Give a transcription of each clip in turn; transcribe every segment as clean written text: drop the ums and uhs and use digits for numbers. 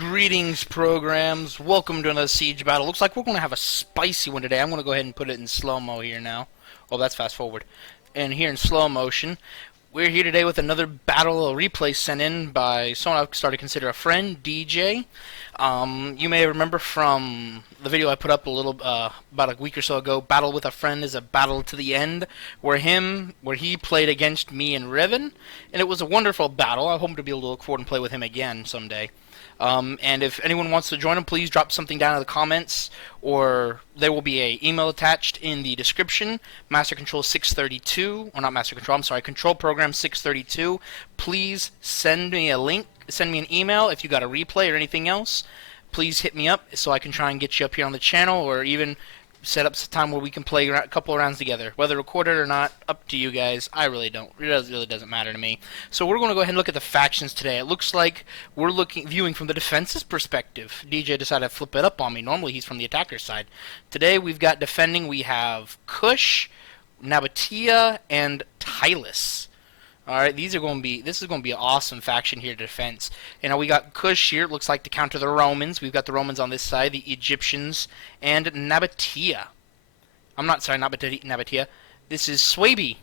Greetings, programs. Welcome to another siege battle. Looks like we're going to have a spicy one today. I'm going to go ahead and put it in slow-mo here now. Oh, that's fast forward. And here in slow motion, we're here today with another battle, a replay sent in by someone I've started to consider a friend, DJ. You may remember from the video I put up about a week or so ago, Battle with a Friend is a Battle to the End, where he played against me and Riven, and it was a wonderful battle. I hope to be able to look forward and play with him again someday. And if anyone wants to join him, please drop something down in the comments, or there will be an email attached in the description. Master Control 632, or not Master Control, I'm sorry, Control Program 632. Please send me a link, send me an email if you got a replay or anything else. Please hit me up so I can try and get you up here on the channel, or even set up some time where we can play a couple of rounds together. Whether recorded or not, up to you guys. I really don't. It really doesn't matter to me. So we're going to go ahead and look at the factions today. It looks like we're viewing from the defense's perspective. DJ decided to flip it up on me. Normally he's from the attacker's side. Today we've got defending. We have Kush, Nabatea, and Tylus. Alright, this is going to be an awesome faction here to defense. And now we got Kush here, it looks like to counter the Romans. We've got the Romans on this side, the Egyptians, and Nabatea. I'm not, sorry, not Nabatea. This is Swaby.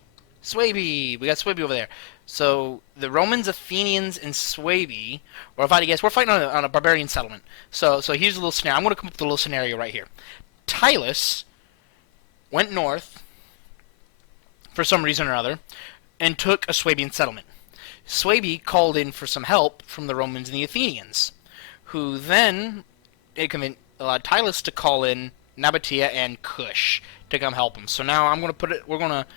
Swaby! We got Swaby over there. So, the Romans, Athenians, and Swaby, or if I had to guess, we're fighting on a barbarian settlement. So here's a little scenario. I'm going to come up with a little scenario right here. Tylus went north, for some reason or other, and took a Swabian settlement. Swaby called in for some help from the Romans and the Athenians, who then allowed Tylus to call in Nabatea and Kush to come help him. So now we're going to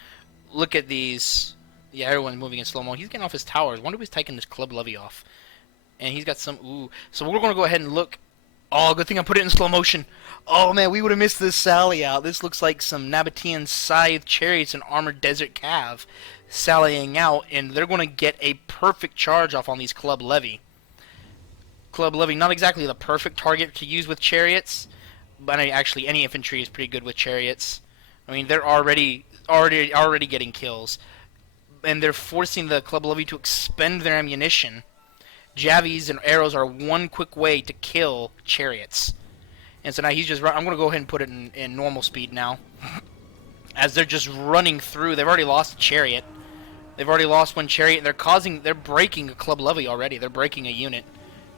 look at these. Yeah, everyone's moving in slow-mo. He's getting off his towers. I wonder if he's taking his club levy off. And he's got some, ooh. So we're going to go ahead and look. Oh, good thing I put it in slow motion. Oh man, we would have missed this sally out. This looks like some Nabatean scythe chariots and armored desert cav sallying out, and they're going to get a perfect charge off on these club levy. Club levy, not exactly the perfect target to use with chariots, but actually any infantry is pretty good with chariots. I mean, they're already getting kills, and they're forcing the club levy to expend their ammunition. Javies and arrows are one quick way to kill chariots. And so now he's just I'm going to go ahead and put it in normal speed now. As they're just running through. They've already lost a chariot. They've already lost one chariot. They're breaking a club levy already. They're breaking a unit.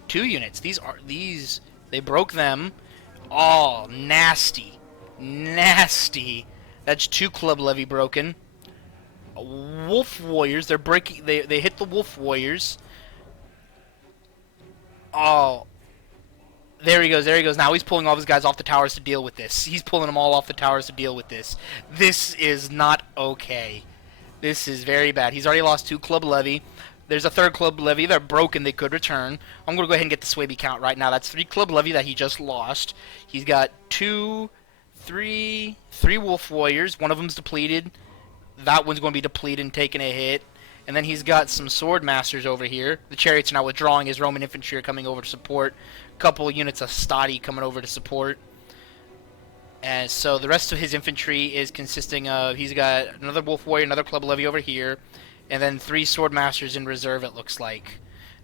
2 units. They broke them. Oh, nasty. Nasty. That's 2 club levy broken. Wolf warriors. They're breaking. They hit the wolf warriors. Oh, there he goes. Now he's pulling all his guys off the towers to deal with this. He's pulling them all off the towers to deal with this. This is not okay. This is very bad. He's already lost 2 club levy. There's a 3rd club levy. They're broken. They could return. I'm going to go ahead and get the Swaby count right now. That's 3 club levy that he just lost. He's got 3 wolf warriors. One of them's depleted. That one's going to be depleted and taking a hit. And then he's got some sword masters over here. The chariots are now withdrawing. His Roman infantry are coming over to support. A couple units of Stati coming over to support. And so the rest of his infantry is consisting of, he's got another wolf warrior, another club levy over here, and then 3 sword masters in reserve, it looks like.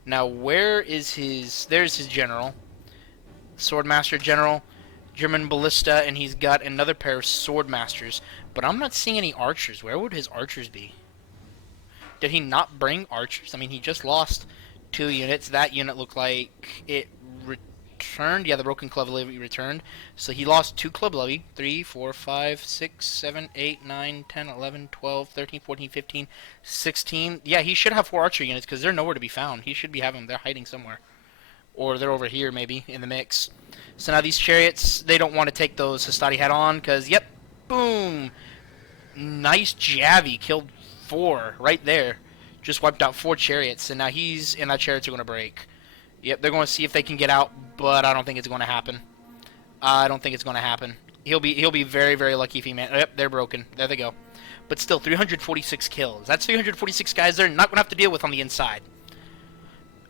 Now where is there's his general. Sword master general, German ballista, and he's got another pair of sword masters. But I'm not seeing any archers. Where would his archers be? Did he not bring archers? I mean, he just lost 2 units. That unit looked like it returned. Yeah, the broken club levy returned. So he lost 2 club levy. 3, 4, 5, 6, 7, 8, 9, 10, 11, 12, 13, 14, 15, 16. Yeah, he should have 4 archer units because they're nowhere to be found. He should be having them. They're hiding somewhere. Or they're over here maybe in the mix. So now these chariots, they don't want to take those Hastati head on because, yep, boom. Nice Javi. Killed 4 right there. Just wiped out 4 chariots, and now he's and that chariots are going to break. Yep, they're going to see if they can get out, but I don't think it's going to happen. I don't think it's going to happen. He'll be very, very lucky if he man. Yep, they're broken. There they go. But still, 346 kills. That's 346 guys they're not going to have to deal with on the inside.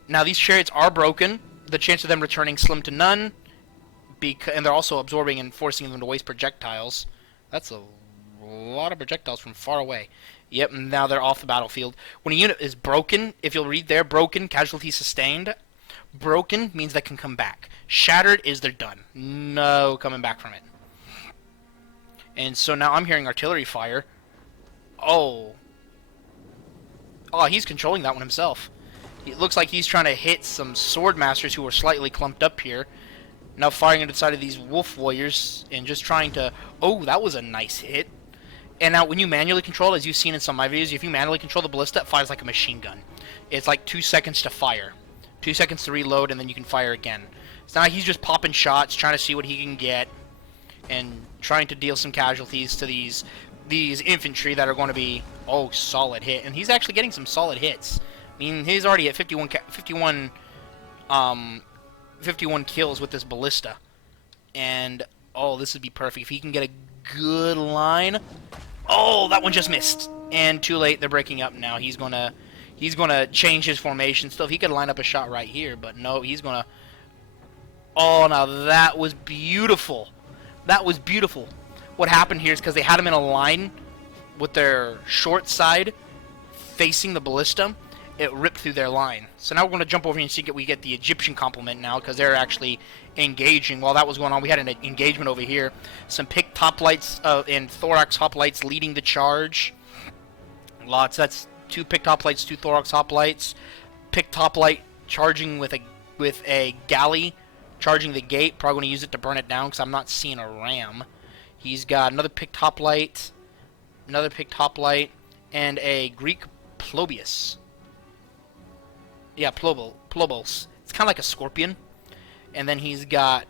Now these chariots are broken. The chance of them returning slim to none, and they're also absorbing and forcing them to waste projectiles. That's a lot of projectiles from far away. Yep, and now they're off the battlefield. When a unit is broken, if you'll read there, broken, casualty sustained. Broken means they can come back. Shattered is they're done. No coming back from it. And so now I'm hearing artillery fire. Oh. Oh, he's controlling that one himself. It looks like he's trying to hit some sword masters who are slightly clumped up here. Now firing into the side of these wolf warriors and just trying to... Oh, that was a nice hit. And now when you manually control, as you've seen in some of my videos, if you manually control the ballista, it fires like a machine gun. It's like 2 seconds to fire. 2 seconds to reload, and then you can fire again. So now he's just popping shots, trying to see what he can get, and trying to deal some casualties to these infantry that are going to be, oh, solid hit. And he's actually getting some solid hits. I mean, he's already at 51 kills with this ballista. And, oh, this would be perfect. If he can get a good line. Oh, that one just missed. And too late, they're breaking up now. He's gonna change his formation. Still, if he could line up a shot right here, but no, he's gonna... Oh, now that was beautiful. That was beautiful. What happened here is because they had him in a line with their short side facing the ballista, it ripped through their line. So now we're going to jump over here and see if we get the Egyptian complement now, because they're actually engaging. While that was going on, we had an engagement over here. Some picked hoplites and thorax hoplites leading the charge. Lots. That's 2 picked hoplites, 2 thorax hoplites. Picked hoplite charging with a galley, charging the gate. Probably going to use it to burn it down because I'm not seeing a ram. He's got another picked hoplite, and a Greek Plobius. Yeah, Plobos. It's kind of like a scorpion. And then he's got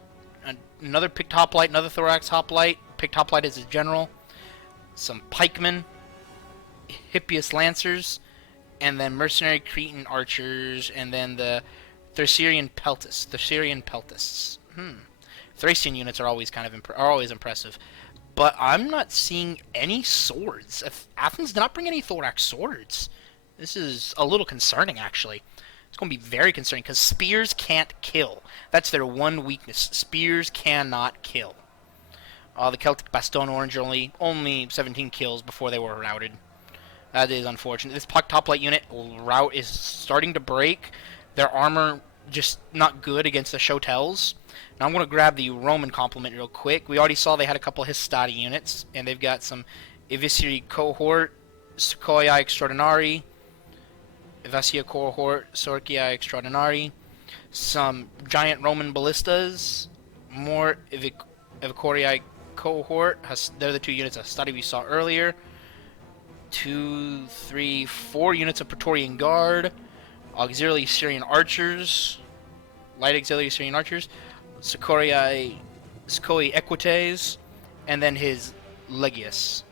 another picked hoplite, another thorax hoplite. Picked hoplite is his general. Some pikemen, Hippias lancers, and then mercenary Cretan archers, and then the Thracian peltists. Thracian units are always always impressive. But I'm not seeing any swords. Athens did not bring any thorax swords. This is a little concerning, actually. It's going to be very concerning, because spears can't kill. That's their one weakness. Spears cannot kill. The Celtic Baston Orange only 17 kills before they were routed. That is unfortunate. This picked hoplite unit rout is starting to break. Their armor just not good against the Shotels. Now I'm going to grab the Roman complement real quick. We already saw they had a couple of Histati units, and they've got some Evisceri cohort, Sequoia Extraordinari, Evasia cohort, Sorcia Extraordinari, some giant Roman ballistas, more Evicorii cohort. They're the 2 units of Histati we saw earlier. 2, 3, 4 units of Praetorian Guard, auxiliary Syrian archers, light auxiliary Syrian archers, Sequoia Equites, and then his Legius.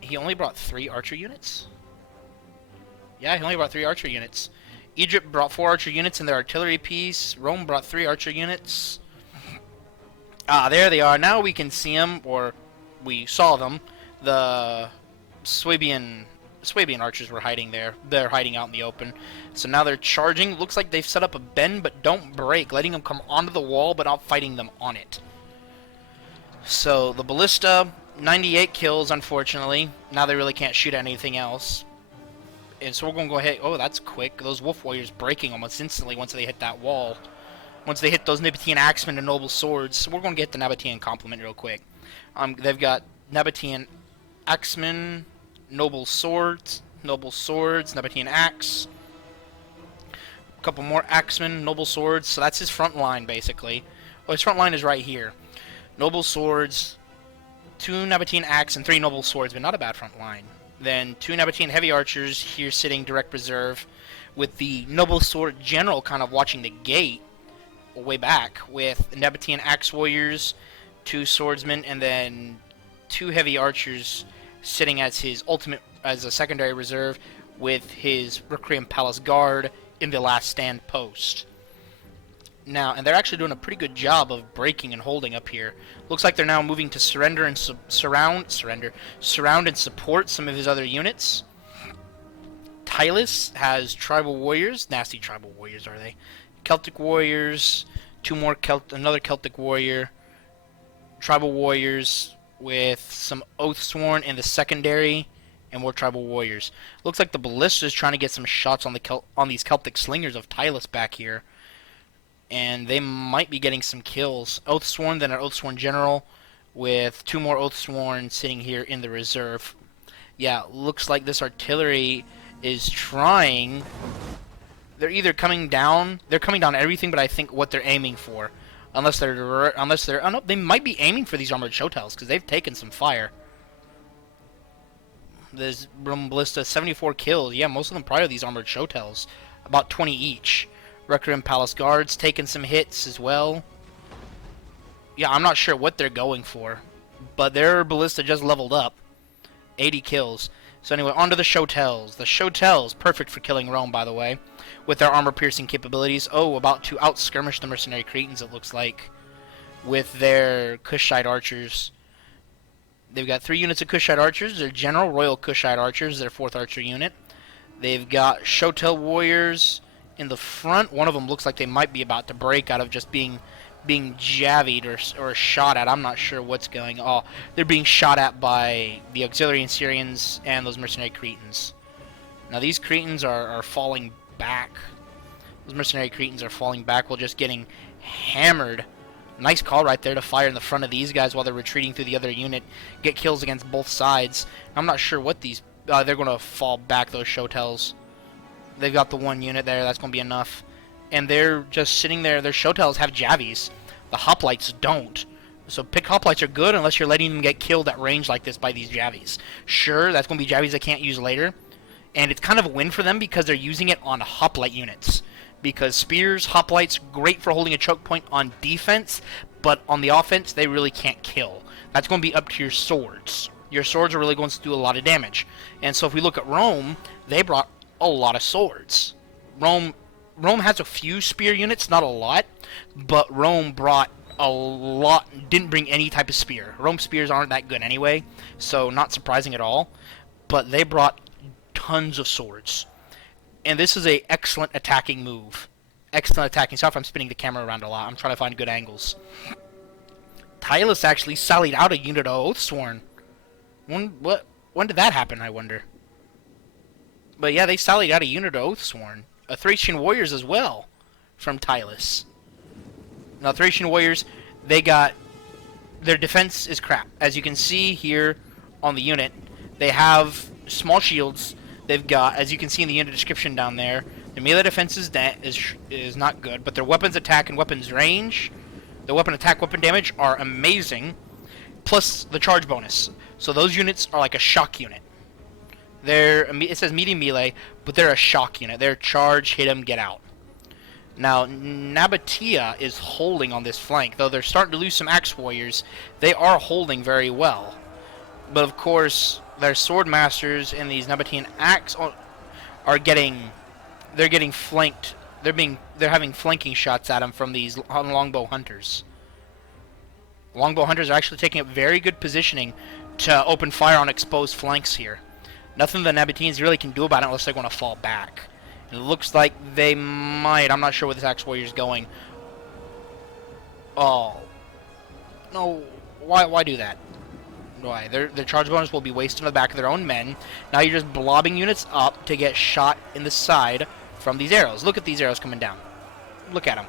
He only brought 3 archer units? Yeah, he only brought 3 archer units. Egypt brought 4 archer units in their artillery piece. Rome brought 3 archer units. There they are. Now we can see them, or we saw them. The Swabian archers were hiding there. They're hiding out in the open. So now they're charging. Looks like they've set up a bend, but don't break, letting them come onto the wall, but not fighting them on it. So the ballista, 98 kills, unfortunately. Now they really can't shoot at anything else. And so we're going to go ahead. Oh, that's quick. Those wolf warriors breaking almost instantly once they hit that wall. Once they hit those Nabatean axemen and noble swords. So we're going to get the Nabatean complement real quick. They've got Nabatean axemen, noble swords, Nabatean axe. A couple more axemen, noble swords. So that's his front line, basically. Well, his front line is right here. Noble swords, 2 Nabatean axe, and 3 noble swords, but not a bad front line. Then 2 Nabatean heavy archers here sitting direct reserve, with the noble sword general kind of watching the gate way back, with Nabatean axe warriors, 2 swordsmen, and then 2 heavy archers sitting as a secondary reserve, with his Requiem Palace guard in the last stand post. Now, and they're actually doing a pretty good job of breaking and holding up here. Looks like they're now moving to surrender and surround and support some of his other units. Tylus has tribal warriors, nasty tribal warriors are they? Celtic warriors, 2 more another Celtic warrior, tribal warriors with some Oathsworn in the secondary, and more tribal warriors. Looks like the ballista is trying to get some shots on these Celtic slingers of Tylus back here. and they might be getting some kills. Oathsworn, then an Oathsworn General, with 2 more Oathsworn sitting here in the reserve. Yeah, looks like this artillery is trying. They're either coming down. They're coming down everything, but I think what they're aiming for, unless they're, oh no, they might be aiming for these armored Shotels because they've taken some fire. There's Rome Ballista, 74 kills. Yeah, most of them probably are these armored Shotels, about 20 each. Requiem Palace Guards taking some hits as well. Yeah, I'm not sure what they're going for, but their Ballista just leveled up. 80 kills. So anyway, on to the Shotels. The Shotels, perfect for killing Rome, by the way, with their armor-piercing capabilities. Oh, about to out-skirmish the Mercenary Cretans, it looks like, with their Kushite Archers. They've got 3 units of Kushite Archers. They're General Royal Kushite Archers, their 4th Archer unit. They've got Shotel Warriors in the front. One of them looks like they might be about to break out of just being javied or shot at. I'm not sure what's going on. Oh, they're being shot at by the Auxiliary Syrians and those Mercenary Cretans. Now these Cretans are falling back. Those Mercenary Cretans are falling back while just getting hammered. Nice call right there to fire in the front of these guys while they're retreating through the other unit. Get kills against both sides. I'm not sure what these... they're going to fall back, those Shotels. They've got the 1 unit there. That's going to be enough. And they're just sitting there. Their Shotels have Javies. The Hoplites don't. So pick Hoplites are good unless you're letting them get killed at range like this by these Javies. Sure, that's going to be Javies they can't use later. And it's kind of a win for them because they're using it on Hoplite units. Because Spears, Hoplites, great for holding a choke point on defense, but on the offense, they really can't kill. That's going to be up to your swords. Your swords are really going to do a lot of damage. And so if we look at Rome, they brought a lot of swords. Rome has a few spear units, not a lot, but Rome brought a lot, didn't bring any type of spear. Rome spears aren't that good anyway, so not surprising at all, but they brought tons of swords. And this is a excellent attacking move. Excellent attacking. Sorry if I'm spinning the camera around a lot. I'm trying to find good angles. Tylus actually sallied out a unit of Oathsworn. When did that happen, I wonder? But yeah, they sallied out a unit of Oathsworn. Thracian Warriors as well from Tylus. Now, Thracian Warriors, they got... Their defense is crap. As you can see here on the unit, they have small shields. They've got, as you can see in the unit description down there, the melee defense is not good, but their weapons attack and weapons range, the weapon attack, weapon damage are amazing, plus the charge bonus. So those units are like a shock unit. It says medium melee, but they're a shock unit. They're charge, hit 'em, get out. Now, Nabatea is holding on this flank. Though they're starting to lose some Axe Warriors, they are holding very well. But of course, their Sword Masters and these Nabatean Axe are getting flanked. They're having flanking shots at them from these Longbow Hunters. Longbow Hunters are actually taking up very good positioning to open fire on exposed flanks here. Nothing the Nabateans really can do about it unless they're going to fall back. And it looks like they might. I'm not sure where this Axe Warrior is going. Oh. No. Why do that? Why? Their charge bonus will be wasted on the back of their own men. Now you're just blobbing units up to get shot in the side from these arrows. Look at these arrows coming down. Look at them.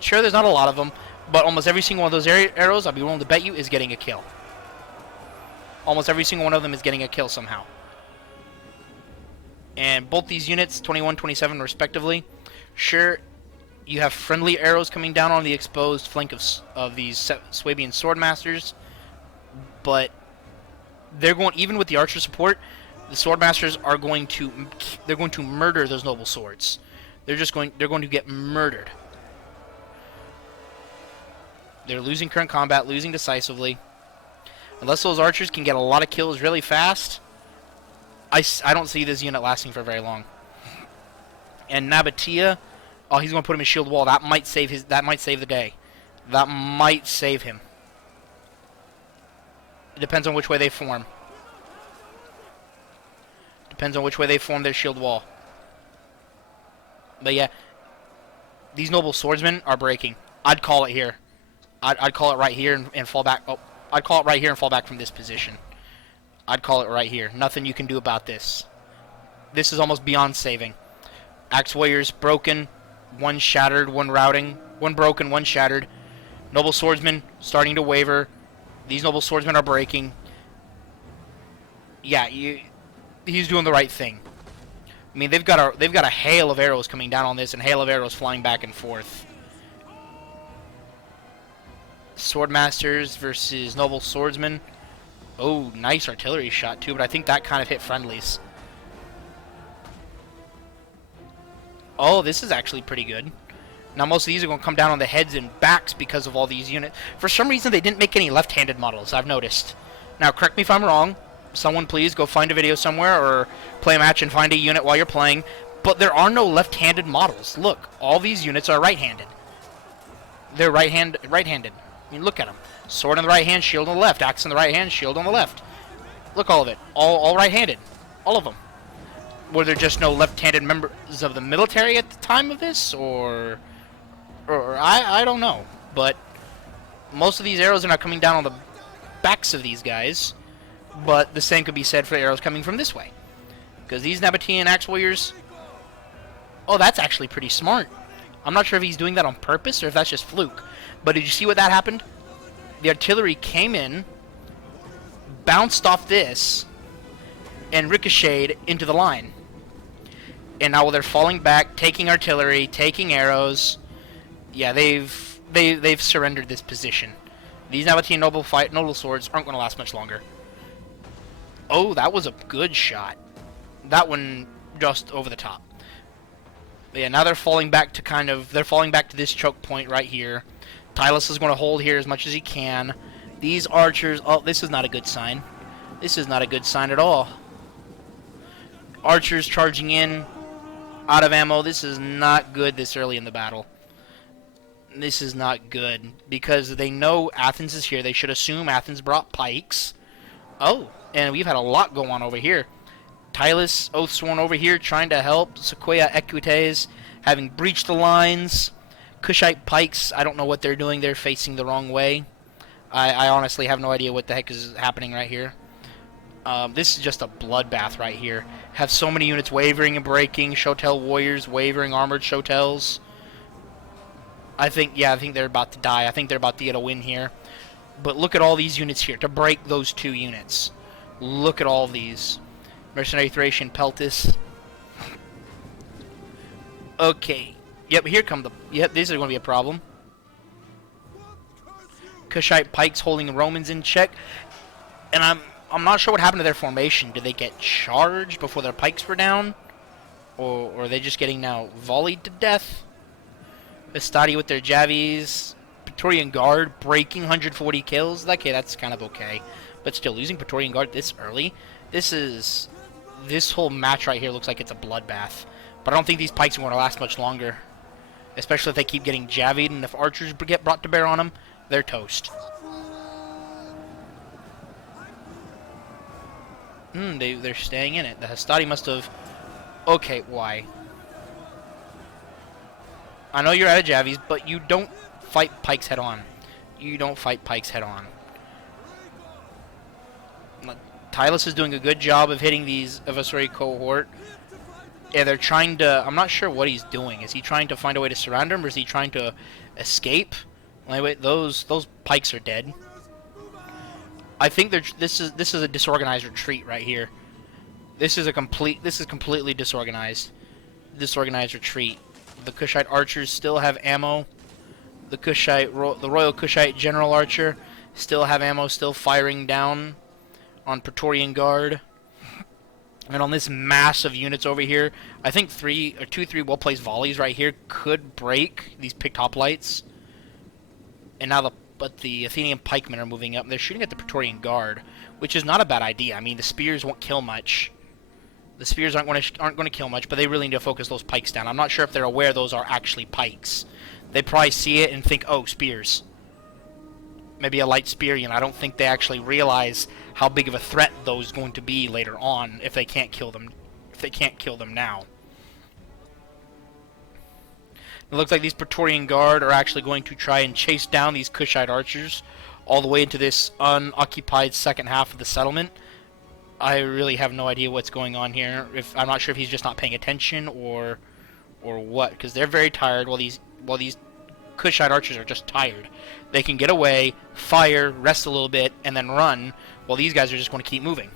Sure, there's not a lot of them, but almost every single one of those arrows, I'll be willing to bet you, is getting a kill. Almost every single one of them is getting a kill somehow. And both these units, 21, 27 respectively, sure, you have friendly arrows coming down on the exposed flank of these Swabian Swordmasters, but they're going, even with the archer support, the Swordmasters are going to, they're going to murder those noble swords. They're going to get murdered. They're losing current combat, losing decisively. Unless those archers can get a lot of kills really fast, I don't see this unit lasting for very long. And Nabatea, oh, he's going to put him in shield wall. That might save the day. That might save him. It depends on which way they form. Depends on which way they form their shield wall. But yeah, these noble swordsmen are breaking. I'd call it here. I'd call it right here and fall back. Oh, I'd call it right here and fall back from this position. I'd call it right here. Nothing you can do about this. This is almost beyond saving. Axe Warriors broken. One shattered, one routing, one broken, one shattered. Noble Swordsman starting to waver. These Noble Swordsmen are breaking. Yeah, he's doing the right thing. I mean, they've got a hail of arrows coming down on this, and hail of arrows flying back and forth. Swordmasters versus Noble Swordsmen. Oh, nice artillery shot too, but I think that kind of hit friendlies. Oh, this is actually pretty good. Now most of these are going to come down on the heads and backs because of all these units. For some reason, they didn't make any left-handed models, I've noticed. Now, correct me if I'm wrong. Someone please go find a video somewhere or play a match and find a unit while you're playing. But there are no left-handed models. Look, all these units are right-handed. They're right-handed. I mean, look at them. Sword in the right hand, shield on the left. Axe in the right hand, shield on the left. Look, all of it. All right-handed. All of them. Were there just no left-handed members of the military at the time of this? Or I don't know. But most of these arrows are not coming down on the backs of these guys. But the same could be said for arrows coming from this way. Because these Nabatean Axe Warriors... Oh, that's actually pretty smart. I'm not sure if he's doing that on purpose or if that's just fluke. But did you see what that happened? The artillery came in, bounced off this, and ricocheted into the line. And now they're falling back, taking artillery, taking arrows. Yeah, they've surrendered this position. These Nabatean noble swords aren't going to last much longer. Oh, that was a good shot. That one just over the top. But yeah, now they're falling back to this choke point right here. Tylus is going to hold here as much as he can. These archers, oh, this is not a good sign. This is not a good sign at all. Archers charging in, out of ammo. This is not good this early in the battle. This is not good, because they know Athens is here. They should assume Athens brought pikes. Oh, and we've had a lot go on over here. Tylus, Oathsworn over here, trying to help. Sequoia Equites, having breached the lines. Kushite pikes, I don't know what they're doing. They're facing the wrong way. I honestly have no idea what the heck is happening right here. This is just a bloodbath right here. Have so many units wavering and breaking. Shotel warriors wavering, armored Shotels. I think they're about to die. I think they're about to get a win here. But look at all these units here to break those two units. Look at all these. Mercenary Thracian Peltis. Okay. Yep, here come the... Yep, these are going to be a problem. Kushite pikes holding the Romans in check. And I'm not sure what happened to their formation. Did they get charged before their pikes were down? Or are they just getting now volleyed to death? Vestati with their Javies. Praetorian Guard breaking 140 kills. Okay, that's kind of okay. But still, losing Praetorian Guard this early. This whole match right here looks like it's a bloodbath. But I don't think these pikes are going to last much longer. Especially if they keep getting javied, and if archers get brought to bear on them, they're toast. They're staying in it. The Hastati must have... Okay, why? I know you're out of javies, but you don't fight pikes head on. You don't fight pikes head on. Tylus is doing a good job of hitting these Eviscerate cohort. Yeah, they're trying to... I'm not sure what he's doing. Is he trying to find a way to surround him, or is he trying to escape? Anyway, those pikes are dead. I think this is a disorganized retreat right here. This is completely disorganized. Disorganized retreat. The Kushite archers still have ammo. The Royal Kushite General Archer still have ammo, still firing down on Praetorian Guard. And on this mass of units over here, I think 2 or 3 well-placed volleys right here could break these picked hoplites. And now the Athenian pikemen are moving up. They're shooting at the Praetorian Guard, which is not a bad idea. I mean, the spears won't kill much. The spears aren't going to kill much, but they really need to focus those pikes down. I'm not sure if they're aware those are actually pikes. They probably see it and think, oh, spears. Maybe a light spear, I don't think they actually realize how big of a threat those are going to be later on if they can't kill them. If they can't kill them now. It looks like these Praetorian Guard are actually going to try and chase down these Kushite archers all the way into this unoccupied second half of the settlement. I really have no idea what's going on here. I'm not sure if he's just not paying attention or or what, because they're very tired while these Kushite archers are just tired. They can get away, fire, rest a little bit, and then run, while these guys are just going to keep moving.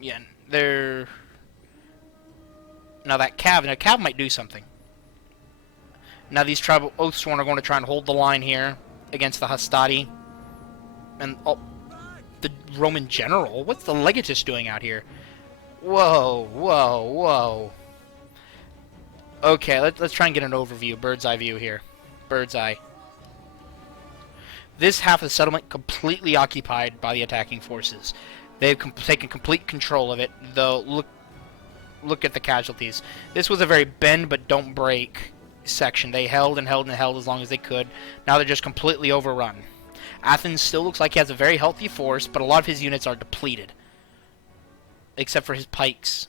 Yeah, they're... Now that Cav might do something. Now these tribal Oathsworn are going to try and hold the line here against the Hastati. And, oh, the Roman general? What's the Legatus doing out here? Whoa, whoa, whoa. Okay, let's try and get an overview, bird's eye view here. Bird's eye. This half of the settlement completely occupied by the attacking forces. They've taken complete control of it, though look at the casualties. This was a very bend but don't break section. They held and held and held as long as they could. Now they're just completely overrun. Athens still looks like he has a very healthy force, but a lot of his units are depleted. Except for his pikes.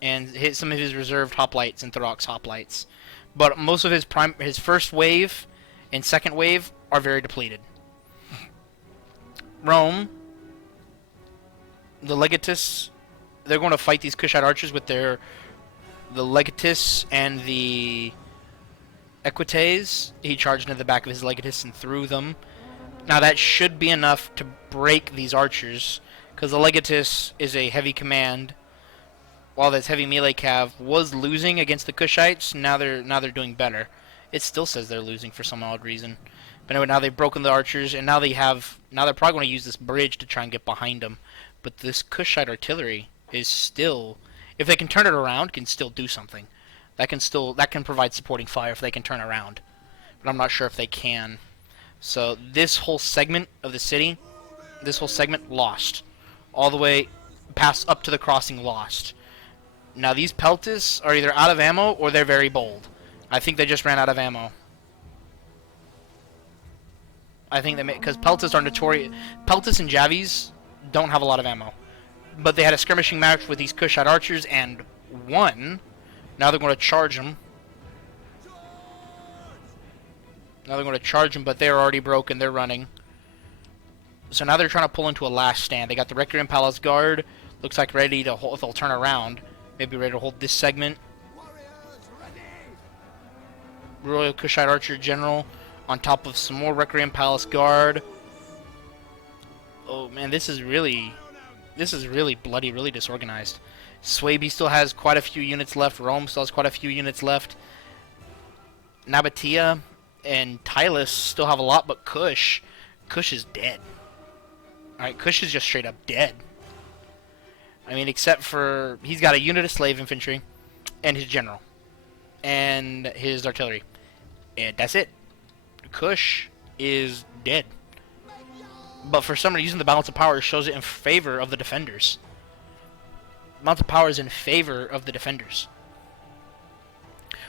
And some of his reserved hoplites and Thorax hoplites. But most of his first wave and second wave are very depleted. Rome, the Legatus, they're going to fight these Kushite archers with the Legatus and the Equites. He charged into the back of his Legatus and threw them. Now that should be enough to break these archers, because the Legatus is a heavy command, while this heavy melee cav was losing against the Kushites. Now they're doing better. It still says they're losing for some odd reason. But anyway, now they've broken the archers, and now they're probably going to use this bridge to try and get behind them. But this Kushite artillery is still, if they can turn it around, can still do something. That can provide supporting fire if they can turn around. But I'm not sure if they can. So this whole segment of the city, this whole segment lost. All the way past up to the crossing lost. Now these Peltis are either out of ammo or they're very bold. I think they just ran out of ammo. I think they because Peltis are notorious. Peltis and Javis don't have a lot of ammo. But they had a skirmishing match with these Kushite archers and won. Now they're going to charge them. But they're already broken. They're running. So now they're trying to pull into a last stand. They got the Requiem Palace Guard. Looks like ready to hold. They'll turn around. Maybe ready to hold this segment. Royal Kushite Archer General on top of some more Requiem Palace Guard. Oh man, this is really bloody, really disorganized. Swaby still has quite a few units left. Rome still has quite a few units left. Nabatea and Tylus still have a lot, but Kush is dead. Alright, Kush is just straight up dead. I mean, except for he's got a unit of slave infantry and his general and his artillery. And that's it. Kush is dead. But for some reason, using the balance of power shows it in favor of the defenders. Balance of power is in favor of the defenders,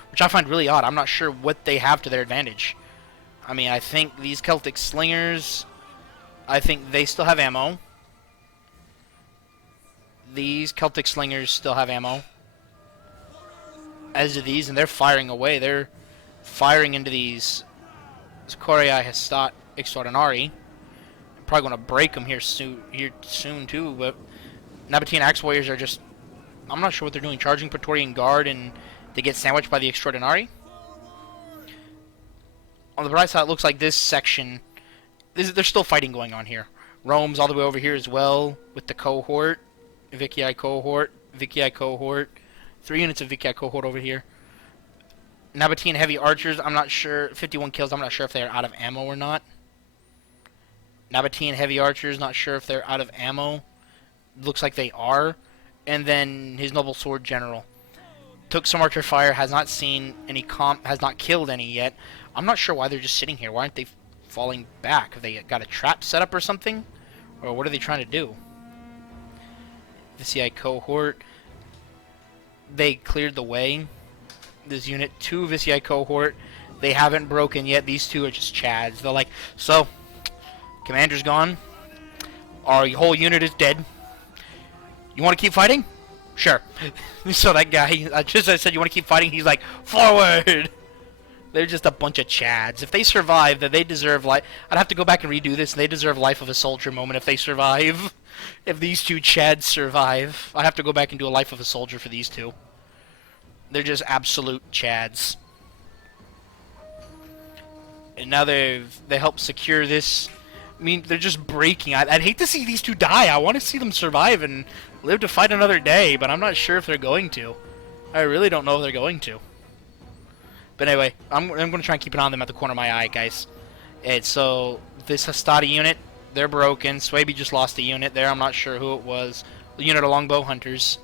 which I find really odd. I'm not sure what they have to their advantage. I mean, I think these Celtic slingers, I think they still have ammo. These Celtic slingers still have ammo. As do these, and they're firing away. They're firing into these Coriae Hestat Extraordinari. Probably going to break them here soon too. But Nabatean Axe Warriors are just, I'm not sure what they're doing. Charging Praetorian Guard, and they get sandwiched by the Extraordinari. On the bright side, it looks like this section, there's still fighting going on here. Rome's all the way over here as well with the cohort. Vicii cohort. 3 units of Vicii cohort over here. Nabatean heavy archers, I'm not sure. 51 kills, I'm not sure if they're out of ammo or not. Nabatean heavy archers, not sure if they're out of ammo. Looks like they are. And then his noble sword general. Took some archer fire, has not seen any has not killed any yet. I'm not sure why they're just sitting here. Why aren't they falling back? Have they got a trap set up or something? Or what are they trying to do? Vicii cohort. They cleared the way. This unit, 2 Vicii cohort. They haven't broken yet. These 2 are just chads. They're like, so, commander's gone. Our whole unit is dead. You want to keep fighting? Sure. So that guy, I said, you want to keep fighting? He's like, forward! They're just a bunch of chads. If they survive, then they deserve life. I'd have to go back and redo this, and they deserve life of a soldier moment if they survive. If these two chads survive, I have to go back and do a life of a soldier for these two. They're just absolute chads. And now they help secure this. I mean, they're just breaking. I'd hate to see these two die. I want to see them survive and live to fight another day, but I'm not sure if they're going to. I really don't know if they're going to. But anyway, I'm going to try and keep an eye on them at the corner of my eye, guys. And so, this Hastati unit, they're broken. Swaby just lost a unit there. I'm not sure who it was. The unit of longbow hunters.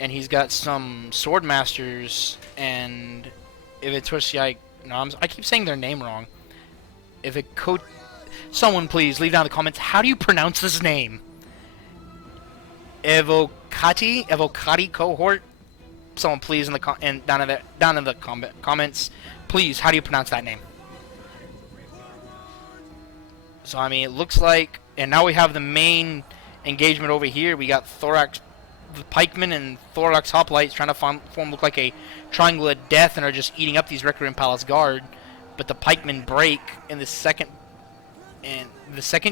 And he's got some sword masters. And if it's Torsiai... No, I keep saying their name wrong. If it... Someone please leave down in the comments, how do you pronounce this name? Evocati cohort? Someone please down in the comments, please, how do you pronounce that name? So I mean, it looks like, and now we have the main engagement over here. We got Thorax, the pikemen, and Thorax hoplites trying to form look like a triangle of death and are just eating up these Requiem Palace Guard. But the pikemen break in the second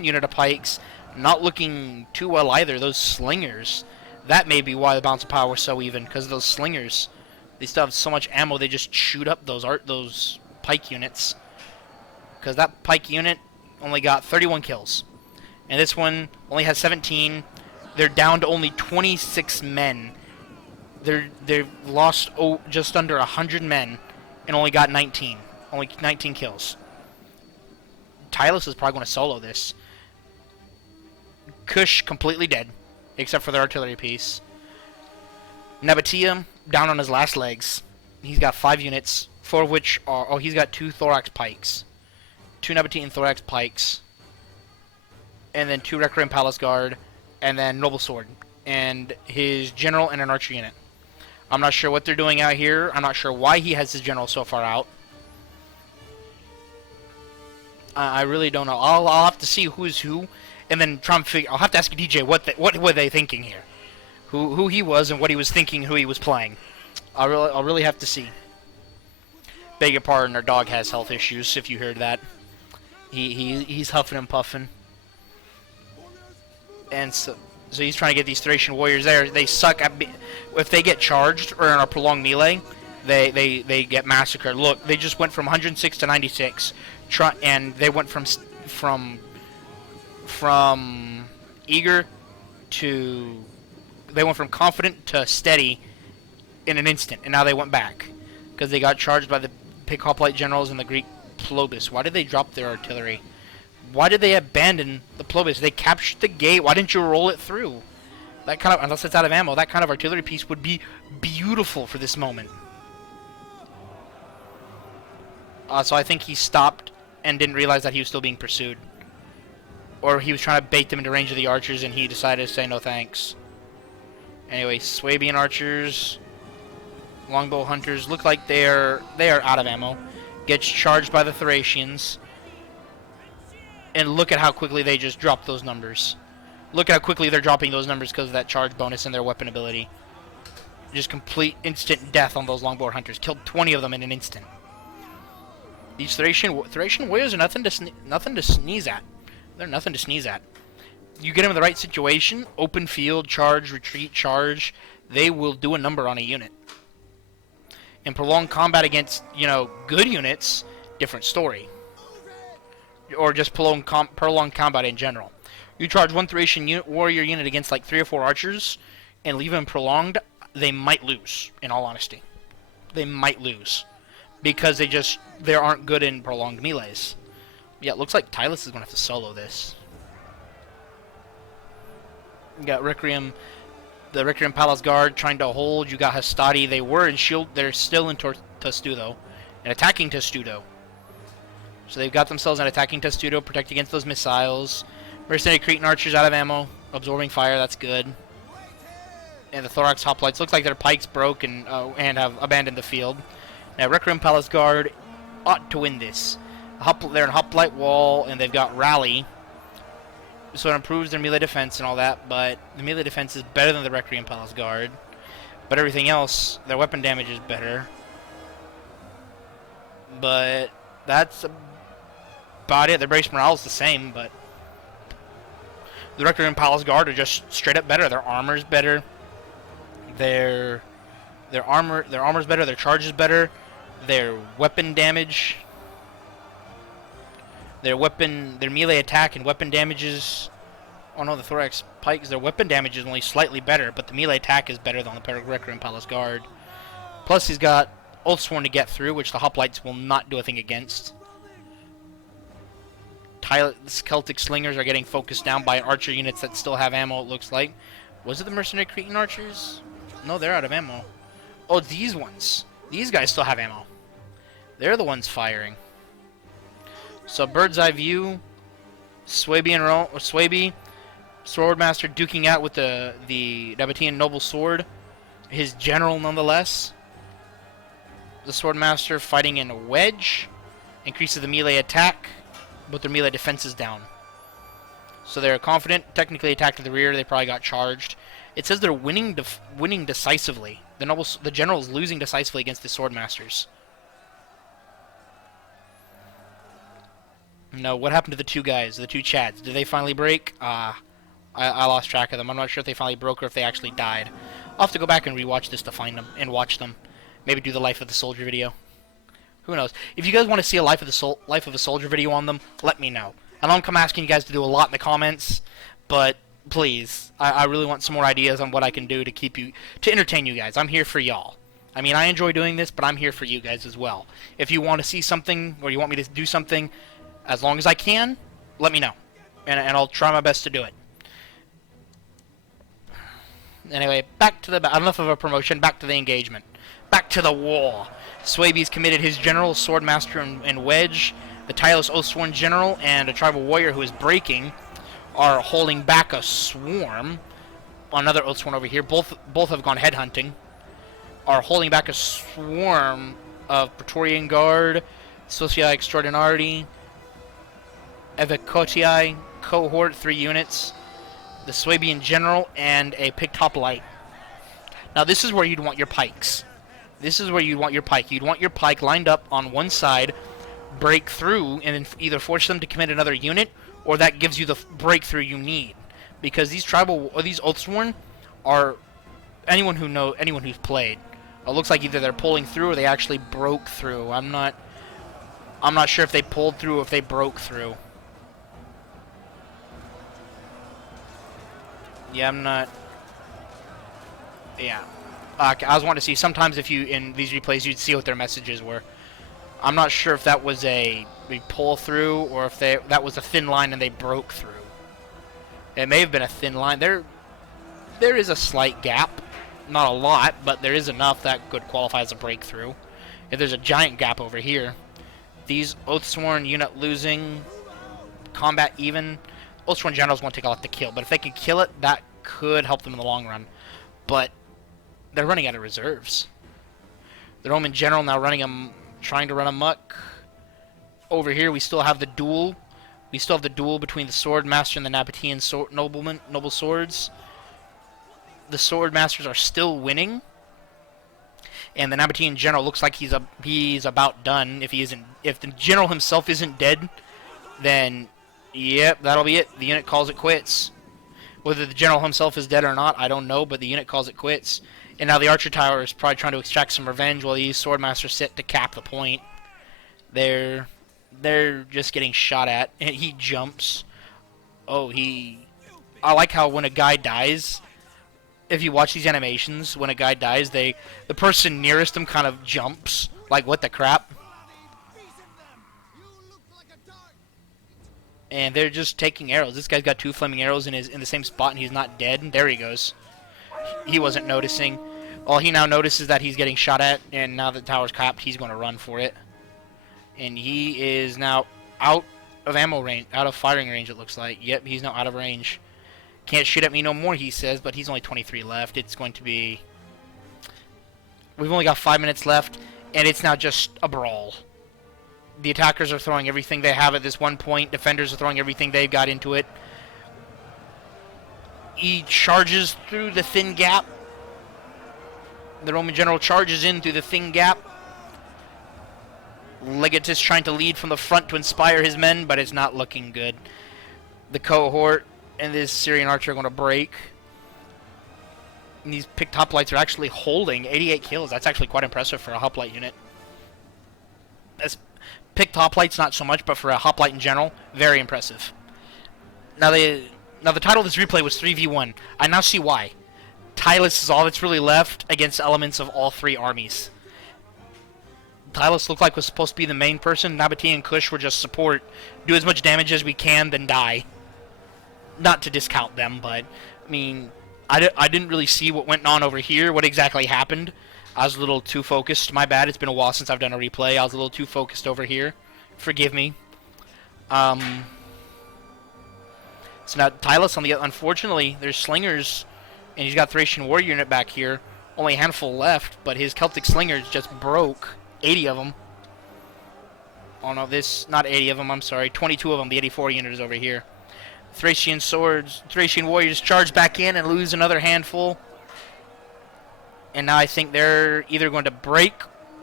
unit of pikes, not looking too well either. Those slingers. That may be why the balance of power was so even, because of those slingers. They still have so much ammo, they just shoot up those pike units. Because that pike unit only got 31 kills. And this one only has 17. They're down to only 26 men. They've lost just under 100 men and only got 19. Only 19 kills. Tylus is probably going to solo this. Kush completely dead, except for the artillery piece. Nabatea down on his last legs. He's got 5 units, 4 of which are... Oh, he's got 2 Thorax pikes. 2 Nabatean Thorax pikes. And then 2 Requiem Palace Guard. And then Noble Sword. And his general and an archer unit. I'm not sure what they're doing out here. I'm not sure why he has his general so far out. I really don't know. I'll have to see who's who. And then try and figure... I'll have to ask DJ what were they thinking here. Who he was and what he was thinking, who he was playing. I'll really have to see. Beg your pardon, our dog has health issues, if you heard that. He's huffing and puffing. And so he's trying to get these Thracian warriors there. They suck at... If they get charged or in a prolonged melee, they get massacred. Look, they just went from 106 to 96. And they went from eager to... They went from confident to steady in an instant, and now they went back. Because they got charged by the Pig Hoplite generals and the Greek Plobis. Why did they drop their artillery? Why did they abandon the Plobis? They captured the gate. Why didn't you roll it through? That kind of, unless it's out of ammo, that kind of artillery piece would be beautiful for this moment. So I think he stopped and didn't realize that he was still being pursued. Or he was trying to bait them into range of the archers and he decided to say no thanks. Anyway, Swabian archers, longbow hunters look like they are out of ammo. Gets charged by the Thracians. And look at how quickly they just dropped those numbers. Look at how quickly they're dropping those numbers because of that charge bonus and their weapon ability. Just complete instant death on those longbow hunters. Killed 20 of them in an instant. These Thracian warriors are nothing to sneeze at. They're nothing to sneeze at. You get them in the right situation, open field, charge, retreat, charge, they will do a number on a unit. In prolonged combat against, good units, different story. Or just prolonged combat in general. You charge one Thracian warrior unit against like 3 or 4 archers and leave them prolonged, they might lose, in all honesty. They might lose. Because they aren't good in prolonged melees. Yeah, it looks like Tylus is going to have to solo this. You got the Requiem Palace Guard trying to hold. You got Hastati. They're still in Testudo. And attacking Testudo. So they've got themselves an attacking Testudo, protect against those missiles. Mercenary Cretan archers out of ammo, absorbing fire, that's good. And the Thorax hoplites, looks like their pikes broke and have abandoned the field. Now Requiem Palace Guard ought to win this. They're in Hoplite Wall, and they've got Rally. So it improves their melee defense and all that, but the melee defense is better than the Requiem Palace Guard. But everything else, their weapon damage is better. but that's about it. Their base morale is the same, but the Requiem Palace Guard are just straight up better. Their armor's better. Their armor's better. Their charge is better. Their weapon damage, their melee attack and weapon damages. Oh no, the Thorax Pikes. Their weapon damage is only slightly better, but the melee attack is better than the Requiem Palace Guard. Plus, he's got Oathsworn to get through, which the Hoplites will not do a thing against. Celtic Slingers are getting focused down by archer units that still have ammo, it looks like. Was it the Mercenary Cretan Archers? No, they're out of ammo. Oh, these ones. These guys still have ammo. They're the ones firing. So, bird's eye view. Swaby, Swordmaster duking out with the Nabatean Noble Sword. His general, nonetheless. The Swordmaster fighting in a wedge. Increases the melee attack, but their melee defense is down. So they're confident, technically attacked to the rear. They probably got charged. It says they're winning decisively. The general is losing decisively against the Swordmasters. No, what happened to the two guys, the two Chads? Did they finally break? I lost track of them. I'm not sure if they finally broke or if they actually died. I'll have to go back and rewatch this to find them and watch them. Maybe do the Life of the Soldier video. Who knows? If you guys want to see a Life of a Soldier video on them, let me know. I know I'm asking you guys to do a lot in the comments, but please, I really want some more ideas on what I can do to entertain you guys. I'm here for y'all. I mean, I enjoy doing this, but I'm here for you guys as well. If you want to see something or you want me to do something, as long as I can, let me know, and I'll try my best to do it. Anyway, back to enough of a promotion. Back to the engagement. Back to the war. Swaby's committed his general, Swordmaster and Wedge. The Tylus Oathsworn general and a tribal warrior who is breaking are holding back a swarm. Another Oathsworn over here. Both have gone headhunting. Are holding back a swarm of Praetorian Guard, Socii Extraordinari, Evocotii cohort, 3 units, the Swabian general, and a picked hoplite. Now this is where you'd want your pikes. This is where you'd want your pike. You'd want your pike lined up on one side, break through, and then either force them to commit another unit, or that gives you the breakthrough you need. Because these Oathsworn are anyone who's played. It looks like either they're pulling through or they actually broke through. I'm not sure if they pulled through or if they broke through. Yeah, I'm not. Yeah. I was wanting to see, sometimes if you, in these replays, you'd see what their messages were. I'm not sure if that was a pull through or if that was a thin line and they broke through. It may have been a thin line. There is a slight gap. Not a lot, but there is enough that could qualify as a breakthrough. If there's a giant gap over here. These Oathsworn unit losing, combat even. Oathsworn generals won't take a lot to kill, but if they can kill it, that could help them in the long run. But they're running out of reserves. The Roman general now trying to run amok. Over here, we still have the duel. We still have the duel between the Swordmaster and the Nabatean noble swords. The Swordmasters are still winning, and the Nabatean general looks like he's about done. If the general himself isn't dead, then yep, that'll be it. The unit calls it quits. Whether the general himself is dead or not, I don't know, but the unit calls it quits. And now the Archer Tower is probably trying to extract some revenge while these Swordmasters sit to cap the point. They're just getting shot at. And he jumps. I like how when a guy dies, if you watch these animations, when a guy dies, the person nearest him kind of jumps. Like, what the crap? And they're just taking arrows. This guy's got 2 flaming arrows in the same spot, and he's not dead. There he goes. He wasn't noticing. Well, he now notices that he's getting shot at, and now that the tower's capped, he's going to run for it. And he is now out of ammo range, out of firing range, it looks like. Yep, he's now out of range. Can't shoot at me no more, he says, but he's only 23 left. It's going to be... We've only got 5 minutes left, and it's now just a brawl. The attackers are throwing everything they have at this one point. Defenders are throwing everything they've got into it. He charges through the thin gap. The Roman general charges in through the thin gap. Legatus trying to lead from the front to inspire his men, but it's not looking good. The cohort and this Syrian archer are going to break. And these picked hoplites are actually holding 88 kills. That's actually quite impressive for a hoplite unit. As picked hoplites, not so much, but for a hoplite in general, very impressive. Now the title of this replay was 3v1. I now see why. Tylus is all that's really left against elements of all three armies. Tylus looked like was supposed to be the main person. Nabatea and Kush were just support. Do as much damage as we can, then die. Not to discount them, but, I mean, I didn't really see what went on over here, what exactly happened. I was a little too focused. My bad, it's been a while since I've done a replay. I was a little too focused over here. Forgive me. So now Tylus, unfortunately, there's slingers, and he's got Thracian warrior unit back here. Only a handful left, but his Celtic slingers just broke 80 of them. Oh no, not 80 of them, I'm sorry. 22 of them, the 84 unit is over here. Thracian warriors charge back in and lose another handful. And now I think they're either going to break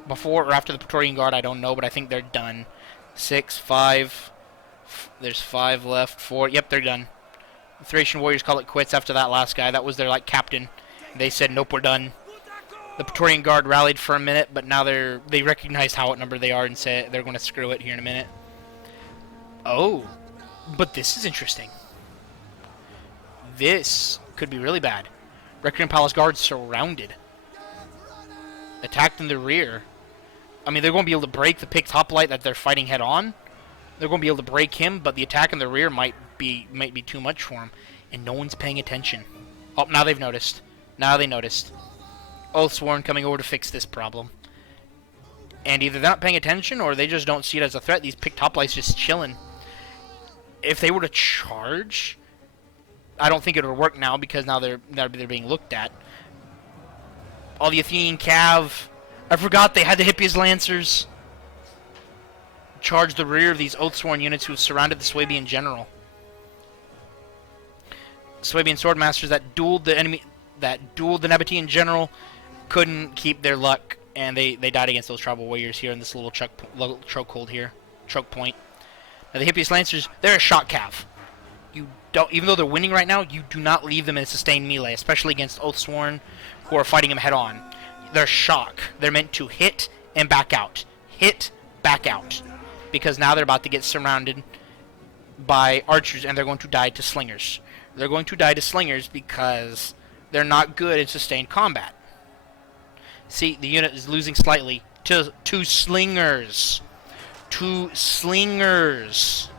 before or after the Praetorian Guard, I don't know, but I think they're done. 6, 5, there's 5 left, 4, yep, they're done. The Thracian warriors call it quits after that last guy. That was their, captain. They said, nope, we're done. The Praetorian Guard rallied for a minute, but now they recognized how outnumbered they are and said they're going to screw it here in a minute. Oh, but this is interesting. This could be really bad. Requiem Palace Guard surrounded. Attacked in the rear. I mean, they're going to be able to break the picked hoplite that they're fighting head on. They're going to be able to break him, but the attack in the rear might be too much for him. And no one's paying attention. Oh, now they've noticed. Now they noticed. Oathsworn coming over to fix this problem. And either they're not paying attention or they just don't see it as a threat. These picked hoplites just chilling. If they were to charge, I don't think it would work now because now they're being looked at. All the Athenian cav. I forgot they had the Hippias Lancers charge the rear of these Oathsworn units who surrounded the Swabian general. Swabian swordmasters that dueled the Nabatean general couldn't keep their luck, and they died against those tribal warriors here in this little chokehold here, choke point. Now the Hippias Lancers, they're a shock cav. You don't, even though they're winning right now, you do not leave them in a sustained melee, especially against Oathsworn who are fighting them head on. They're shock. They're meant to hit and back out. Hit, back out. Because now they're about to get surrounded by archers and they're going to die to slingers. They're going to die to slingers because they're not good in sustained combat. See, the unit is losing slightly to slingers. To slingers.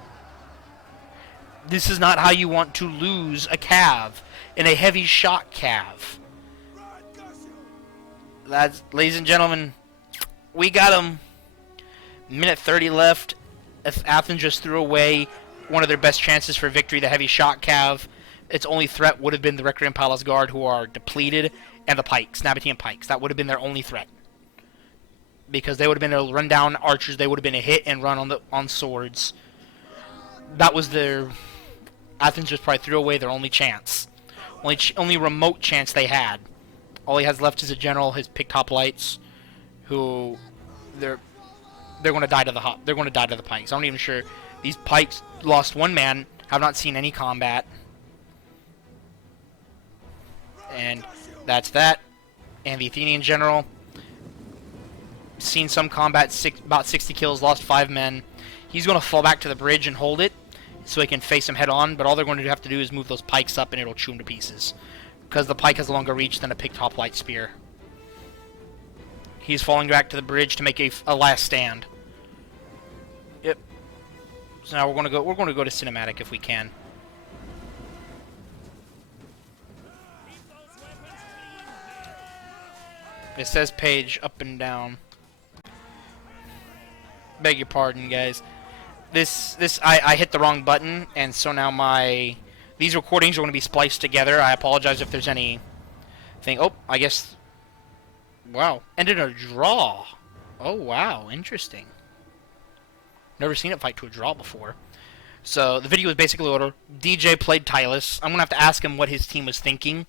This is not how you want to lose a cav in a heavy shot cav. Lads, ladies and gentlemen, we got him. Minute 30 left. Athens just threw away one of their best chances for victory, the heavy shot cav. Its only threat would have been the Requiem Palace Guard, who are depleted, and the pikes, Nabatean pikes. That would have been their only threat. Because they would have been able to run down archers, they would have been a hit and run on swords. That was their... Athens just probably threw away their only chance. Only remote chance they had. All he has left is a general, his picked hoplites, who they're going to die to the pikes. I'm not even sure. These pikes lost one man, have not seen any combat. And that's that. And the Athenian general, seen some combat, about 60 kills, lost 5 men. He's going to fall back to the bridge and hold it so he can face him head on, but all they're going to have to do is move those pikes up and it'll chew him to pieces. Because the pike has a longer reach than a picked hoplite spear. He's falling back to the bridge to make a last stand. Yep. So now we're going to go to cinematic if we can. It says page up and down. Beg your pardon, guys. I hit the wrong button, and so now these recordings are going to be spliced together. I apologize if there's anything. Oh, I guess. Wow, ended a draw. Oh wow, interesting. Never seen it fight to a draw before. So the video was basically order. DJ played Tylus. I'm gonna have to ask him what his team was thinking.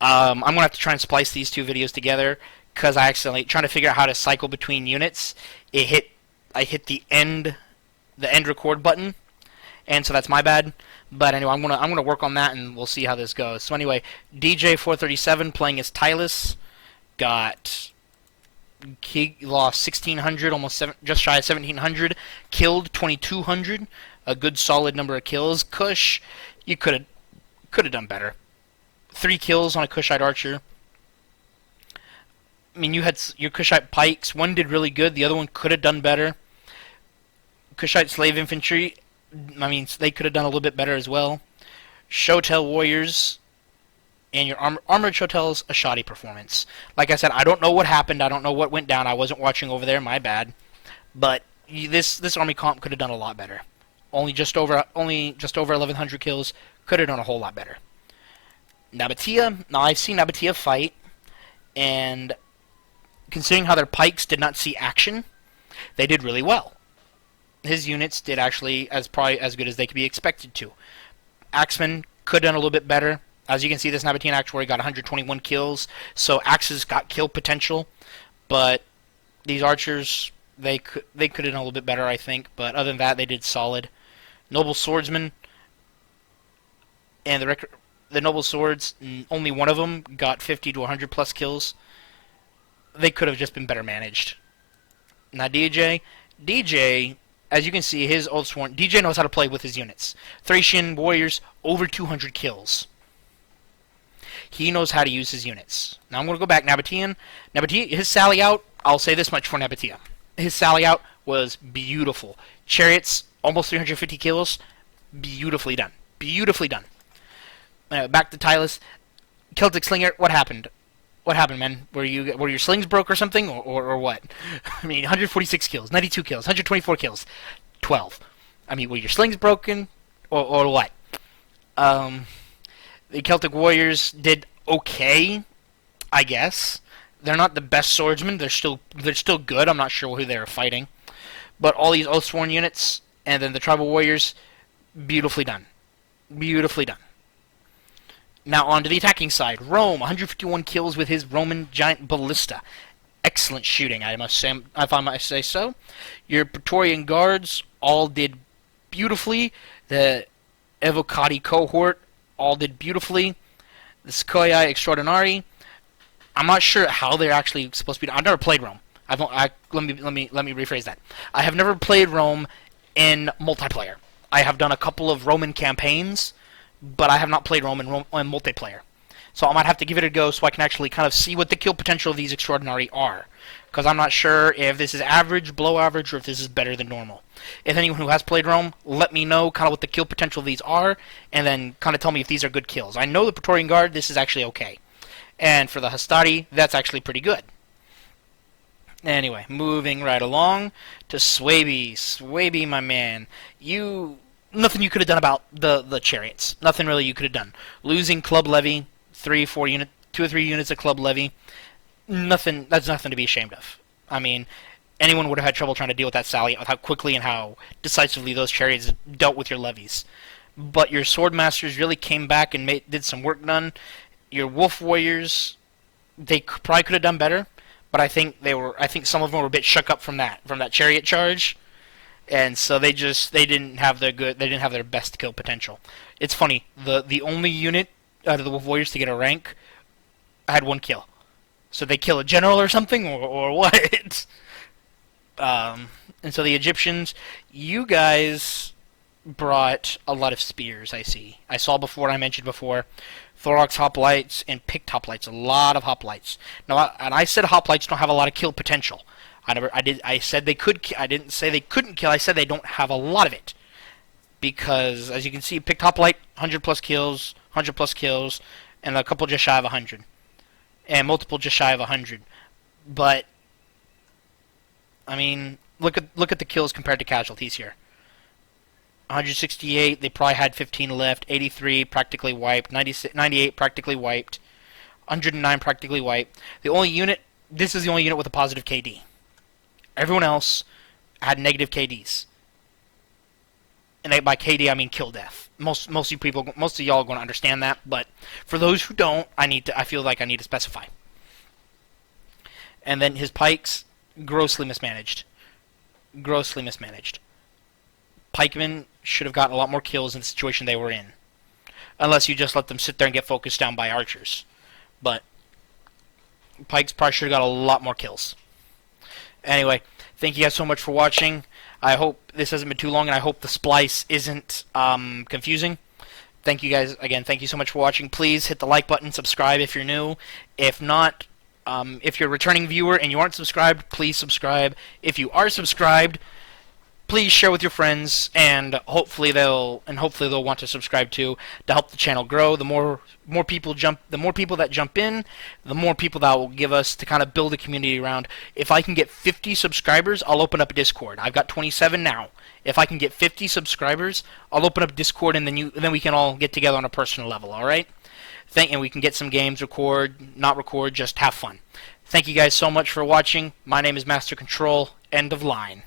I'm gonna have to try and splice these two videos together because I accidentally trying to figure out how to cycle between units. It hit I hit the end record button, and so that's my bad. But anyway, I'm gonna work on that, and we'll see how this goes. So anyway, DJ 437 playing as Tylus got he lost 1600, just shy of 1700, killed 2200, a good solid number of kills. Kush, you could have done better. 3 kills on a Kushite archer. I mean, you had your Kushite pikes. One did really good. The other one could have done better. Kushite slave infantry, I mean, they could have done a little bit better as well. Shotel warriors and your armored Shotel's a shoddy performance. Like I said, I don't know what happened. I don't know what went down. I wasn't watching over there. My bad. But this army comp could have done a lot better. Only just over 1100 kills. Could have done a whole lot better. Nabatea. Now I've seen Nabatea fight, and considering how their pikes did not see action, they did really well. His units did actually probably as good as they could be expected to. Axeman could have done a little bit better. As you can see, this Nabatean actuary got 121 kills, so Axes got kill potential, but these archers, they could have done a little bit better, I think, but other than that, they did solid. Noble Swordsman, and the Noble Swords, only one of them got 50 to 100 plus kills. They could have just been better managed. Now DJ, as you can see, his Oathsworn, DJ knows how to play with his units. Thracian warriors, over 200 kills. He knows how to use his units. Now I'm going to go back. Nabatean, his sally out, I'll say this much for Nabatea. His sally out was beautiful. Chariots, almost 350 kills, beautifully done. Beautifully done. Back to Tylus. Celtic Slinger, what happened? What happened, man? Were your slings broke or something, or what? I mean, 146 kills, 92 kills, 124 kills, 12. I mean, were your slings broken, or what? The Celtic Warriors did okay, I guess. They're not the best swordsmen. They're still good. I'm not sure who they were fighting, but all these Oathsworn units and then the Tribal Warriors, beautifully done, beautifully done. Now on to the attacking side. Rome, 151 kills with his Roman Giant Ballista. Excellent shooting, I must say, if I might say so. Your Praetorian Guards all did beautifully. The Evocati cohort all did beautifully. The Sequoia Extraordinari, I'm not sure how they're actually supposed to be. I've never played Rome. Let me rephrase that. I have never played Rome in multiplayer. I have done a couple of Roman campaigns, but I have not played Rome in multiplayer. So I might have to give it a go so I can actually kind of see what the kill potential of these Extraordinary are. Because I'm not sure if this is average, below average, or if this is better than normal. If anyone who has played Rome, let me know kind of what the kill potential of these are, and then kind of tell me if these are good kills. I know the Praetorian Guard, this is actually okay. And for the Hastati, that's actually pretty good. Anyway, moving right along to Swaby. Swaby, my man. Nothing you could have done about the chariots. Nothing really you could have done. Losing club levy, 2 or 3 units of club levy. Nothing. That's nothing to be ashamed of. I mean, anyone would have had trouble trying to deal with that sally, with how quickly and how decisively those chariots dealt with your levies. But your swordmasters really came back and did some work done. Your wolf warriors, they probably could have done better, but I think some of them were a bit shook up from that chariot charge. And so they didn't have their best kill potential. It's funny, the only unit out of the Wolf Warriors to get a rank had 1 kill. So they kill a general or something, or what? And so the Egyptians, you guys brought a lot of spears, I see. I saw I mentioned before, Thorax hoplites and picked hoplites, a lot of hoplites. Now, I said hoplites don't have a lot of kill potential. I said they could. I didn't say they couldn't kill. I said they don't have a lot of it, because as you can see, picked hoplite, 100 plus kills, 100 plus kills, and a couple just shy of 100, and multiple just shy of 100. But I mean, look at the kills compared to casualties here. 168. They probably had 15 left. 83 practically wiped. 98 practically wiped. 109 practically wiped. This is the only unit with a positive KD. Everyone else had negative KDs. And by KD I mean kill death. Most of y'all are going to understand that, but for those who don't, I feel like I need to specify. And then his pikes, grossly mismanaged. grossly mismanaged. Pikemen should have gotten a lot more kills in the situation they were in. Unless you just let them sit there and get focused down by archers. But Pikes probably should have got a lot more kills. Anyway, thank you guys so much for watching. I hope this hasn't been too long, and I hope the splice isn't confusing. Thank you guys again. Thank you so much for watching. Please hit the like button, subscribe if you're new. If not, if you're a returning viewer and you aren't subscribed, please subscribe. If you are subscribed, please share with your friends, and hopefully they'll want to subscribe too, to help the channel grow. The more people that jump in, the more people that will give us to kind of build a community around. If I can get 50 subscribers, I'll open up a Discord. I've got 27 now. If I can get 50 subscribers, I'll open up Discord, and then we can all get together on a personal level. All right? And we can get some games, not record, just have fun. Thank you guys so much for watching. My name is Master Control. End of line.